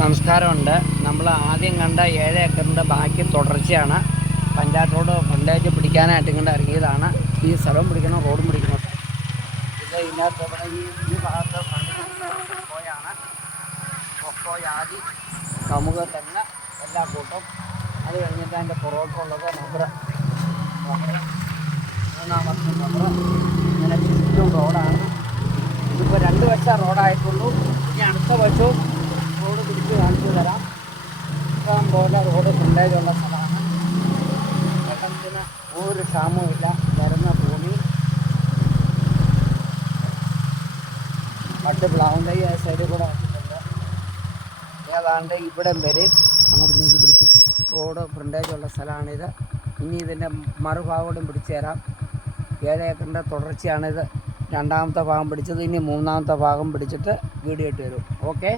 നമസ്കാരമുണ്ട്. നമ്മൾ ആദ്യം കണ്ട ഏഴ് ഏക്കറിന്റെ ബാക്കി തുടർച്ചയാണ്. പഞ്ചായത്ത് റോഡ് ഫ്രണ്ടേജ് പിടിക്കാനായിട്ട് ഇങ്ങോട്ട് ഇറങ്ങിയതാണ്. ഈ സ്ഥലവും പിടിക്കണം റോഡും പിടിക്കണം. ഇത് ഇതിനകത്ത് ഈ ഭാഗത്ത് പോയാണ്. കൊക്കോ കമുക തെങ്ങ് എല്ലാ കൂട്ടും. അത് കഴിഞ്ഞിട്ട് അതിന്റെ പുറകോട്ടുള്ളത് റബ്ബർ റബ്ബർ മൂന്നാമത്തെ റബ്ബർ ഇങ്ങനെ ചുറ്റും റോഡാണ്. ഇതിപ്പോൾ രണ്ട് വശം റോഡായിട്ടുള്ളൂ. ഇനി അടുത്ത വശവും റോഡ് പിടിച്ച് കാണിച്ചു തരാം ഇഷ്ടം പോലെ ഫ്രണ്ടേജുള്ള സ്ഥലമാണ് വെള്ളത്തിന് ഒരു ക്ഷാമവുമില്ല. വരുന്ന ഭൂമി പട്ട് പ്ലാവും തൈ ആ സൈഡിൽ കൂടെ വന്നിട്ടുണ്ട് ഏതാണ്ട് ഇവിടം വരെ അങ്ങോട്ട് നീക്കി പിടിച്ചു. റോഡ് ഫ്രണ്ടേജുള്ള സ്ഥലമാണിത്. ഇനി ഇതിന്റെ മറുഭാഗോടും പിടിച്ചു തരാം. ഏഴേക്കറിന്റെ തുടർച്ചയാണിത്. രണ്ടാമത്തെ ഭാഗം പിടിച്ചത്. ഇനി മൂന്നാമത്തെ ഭാഗം പിടിച്ചിട്ട് വീഡിയോ ഇട്ട് തരും ഓക്കെ?